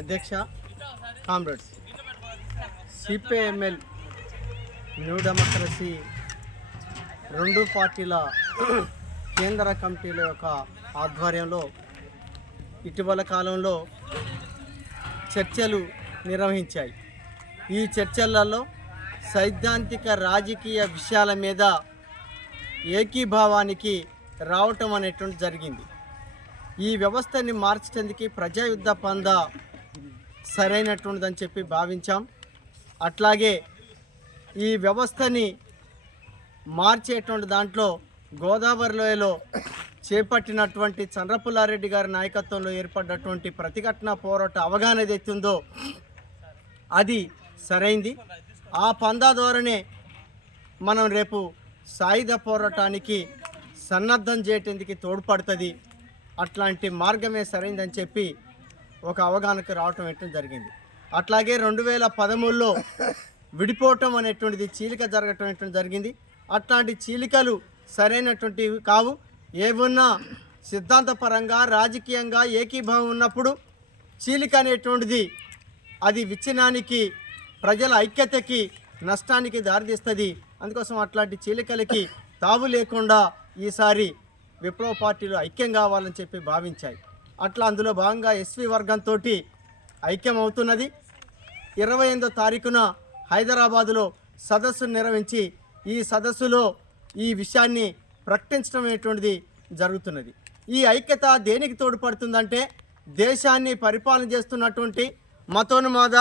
అధ్యక్ష, comrades, CPIML new democracy రెండు పార్టీల కేంద్ర కమిటీల యొక్క ఆధ్వర్యంలో ఇటీవల కాలంలో చర్చలు నిర్వహించాయి. ఈ చర్చలలో సైద్ధాంతిక రాజకీయ విషయాల మీద ఏకీభావానికి రావటం అనేటువంటి జరిగింది. ఈ వ్యవస్థని మార్చడానికి ప్రజాయుద్ధ పంద సరైనటువంటిదని చెప్పి భావించాం. అట్లాగే ఈ వ్యవస్థని మార్చేటువంటి దాంట్లో గోదావరి లోయలో చేపట్టినటువంటి చంద్రపుల్లారెడ్డి గారి నాయకత్వంలో ఏర్పడినటువంటి ప్రతిఘటన పోరాట అవగాహన ఏదైతుందో అది సరైంది. ఆ పందా ద్వారానే మనం రేపు సాయుధ పోరాటానికి సన్నద్ధం చేయటానికి తోడ్పడుతుంది. అట్లాంటి మార్గమే సరైందని చెప్పి ఒక అవగాహనకు రావటం జరిగింది. అట్లాగే 2013లో విడిపోవటం అనేటువంటిది చీలిక జరగటం అనేటువంటి జరిగింది. అట్లాంటి చీలికలు సరైనటువంటివి కావు. ఏమున్నా సిద్ధాంతపరంగా రాజకీయంగా ఏకీభావం ఉన్నప్పుడు చీలిక అనేటువంటిది అది విచ్ఛిన్నానికి, ప్రజల ఐక్యతకి నష్టానికి దారితీస్తుంది. అందుకోసం అట్లాంటి చీలికలకి తావు లేకుండా ఈసారి విప్లవ పార్టీలు ఐక్యం కావాలని చెప్పి భావించాయి. అట్లా అందులో భాగంగా ఎస్వి వర్గంతో ఐక్యం అవుతున్నది. 28వ తారీఖున హైదరాబాదులో సదస్సు నిర్వహించి ఈ సదస్సులో ఈ విషయాన్ని ప్రకటించడం అనేటువంటిది జరుగుతున్నది. ఈ ఐక్యత దేనికి తోడ్పడుతుందంటే దేశాన్ని పరిపాలన చేస్తున్నటువంటి మతోన్మాద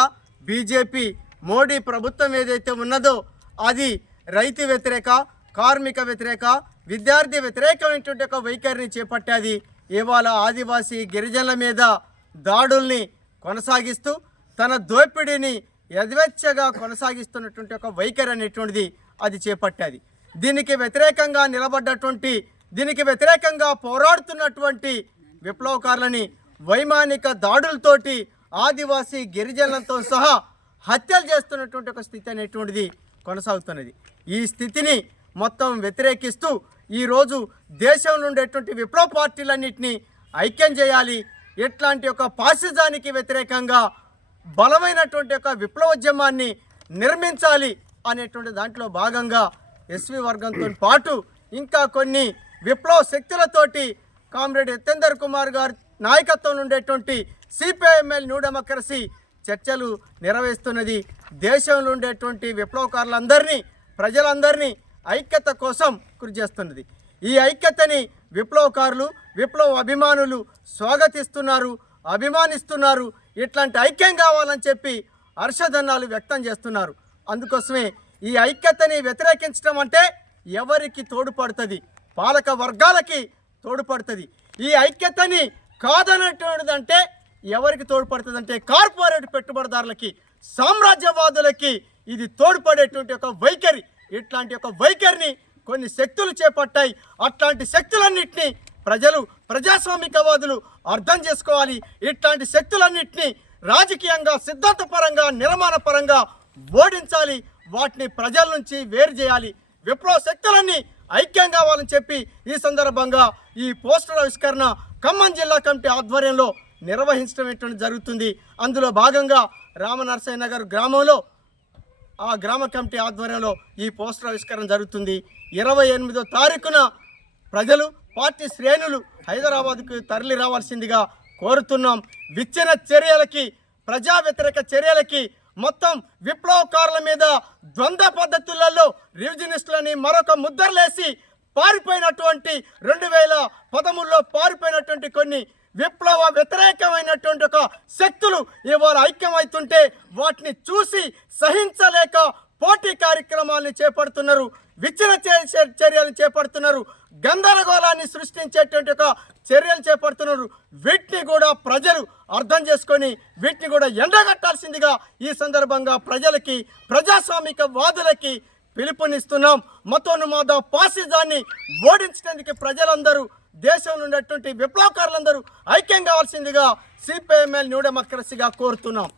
బీజేపీ మోడీ ప్రభుత్వం ఏదైతే ఉన్నదో అది రైతు వ్యతిరేక, కార్మిక వ్యతిరేక, విద్యార్థి వ్యతిరేకమైనటువంటి ఒక వైఖరిని చేపట్టాది. ఇవాళ ఆదివాసీ గిరిజనుల మీద దాడుల్ని కొనసాగిస్తూ తన దోపిడీని యథేచ్ఛగా కొనసాగిస్తున్నటువంటి ఒక వైఖరి అనేటువంటిది అది చేపట్టాది. దీనికి వ్యతిరేకంగా నిలబడ్డటువంటి, దీనికి వ్యతిరేకంగా పోరాడుతున్నటువంటి విప్లవకారులని వైమానిక దాడులతోటి ఆదివాసీ గిరిజనులతో సహా హత్యలు చేస్తున్నటువంటి ఒక స్థితి అనేటువంటిది కొనసాగుతున్నది. ఈ స్థితిని మొత్తం వ్యతిరేకిస్తూ ఈరోజు దేశంలో ఉండేటువంటి విప్లవ పార్టీలన్నింటినీ ఐక్యం చేయాలి. ఇట్లాంటి ఒక ఫాసిజానికి వ్యతిరేకంగా బలమైనటువంటి ఒక విప్లవోద్యమాన్ని నిర్మించాలి అనేటువంటి దాంట్లో భాగంగా ఎస్వి వర్గంతో పాటు ఇంకా కొన్ని విప్లవ శక్తులతోటి కామ్రేడ్ యతీందర్ కుమార్ గారి నాయకత్వంలో ఉండేటువంటి సిపిఐఎంఎల్ న్యూ డెమోక్రసీ చర్చలు నిర్వహిస్తున్నది. దేశంలో ఉండేటువంటి విప్లవకారులందరినీ, ప్రజలందరినీ ఐక్యత కోసం కృషి చేస్తున్నది. ఈ ఐక్యతని విప్లవకారులు, విప్లవ అభిమానులు స్వాగతిస్తున్నారు, అభిమానిస్తున్నారు. ఇట్లాంటి ఐక్యం కావాలని చెప్పి హర్షధన్నాలు వ్యక్తం చేస్తున్నారు. అందుకోసమే ఈ ఐక్యతని వ్యతిరేకించడం అంటే ఎవరికి తోడ్పడుతుంది? పాలక వర్గాలకి తోడ్పడుతుంది. ఈ ఐక్యతని కాదనేటువంటిదంటే ఎవరికి తోడ్పడుతుంది అంటే కార్పొరేట్ పెట్టుబడిదారులకి, సామ్రాజ్యవాదులకి ఇది తోడ్పడేటువంటి ఒక వైఖరి. ఇట్లాంటి ఒక వైఖరిని కొన్ని శక్తులు చేపట్టాయి. అట్లాంటి శక్తులన్నింటినీ ప్రజలు, ప్రజాస్వామికవాదులు అర్థం చేసుకోవాలి. ఇట్లాంటి శక్తులన్నింటినీ రాజకీయంగా, సిద్ధాంతపరంగా, నిర్మాణపరంగా ఓడించాలి. వాటిని ప్రజల నుంచి వేరు చేయాలి. విప్లవ శక్తులన్నీ ఐక్యం కావాలని చెప్పి ఈ సందర్భంగా ఈ పోస్టర్ ఆవిష్కరణ ఖమ్మం జిల్లా కమిటీ ఆధ్వర్యంలో నిర్వహించడం జరుగుతుంది. అందులో భాగంగా రామనరసయ్య నగర్ గ్రామంలో ఆ గ్రామ కమిటీ ఆధ్వర్యంలో ఈ పోస్టర్ ఆవిష్కరణ జరుగుతుంది. 28వ తారీఖున ప్రజలు, పార్టీ శ్రేణులు హైదరాబాద్కు తరలి రావాల్సిందిగా కోరుతున్నాం. విచ్ఛిన్న చర్యలకి, ప్రజా వ్యతిరేక చర్యలకి, మొత్తం విప్లవకారుల మీద ద్వంద్వ పద్ధతులలో రివిజనిస్టులని మరొక ముద్రలేసి పారిపోయినటువంటి 2013లో పారిపోయినటువంటి కొన్ని విప్లవ వ్యతిరేకమైనటువంటి ఒక శక్తులు ఇవాళ ఐక్యమవుతుంటే వాటిని చూసి సహించలేక పోటీ కార్యక్రమాలను చేపడుతున్నారు, విచ్ఛిన్న చర్యలు చేపడుతున్నారు, గందరగోళాన్ని సృష్టించేటువంటి ఒక చర్యలు చేపడుతున్నారు. వీటిని కూడా ప్రజలు అర్థం చేసుకొని వీటిని కూడా ఎండగట్టాల్సిందిగా ఈ సందర్భంగా ప్రజలకి, ప్రజాస్వామిక వాదులకి పిలుపునిస్తున్నాం. మతోన్మాద ఫాసిజాన్ని ఓడించడానికి ప్రజలందరూ, దేశంలో ఉన్నటువంటి విప్లవకారులందరూ ఐక్యం కావాల్సిందిగా సిపిఐఎంఎల్ న్యూ డెమోక్రసీగా కోరుతున్నాం.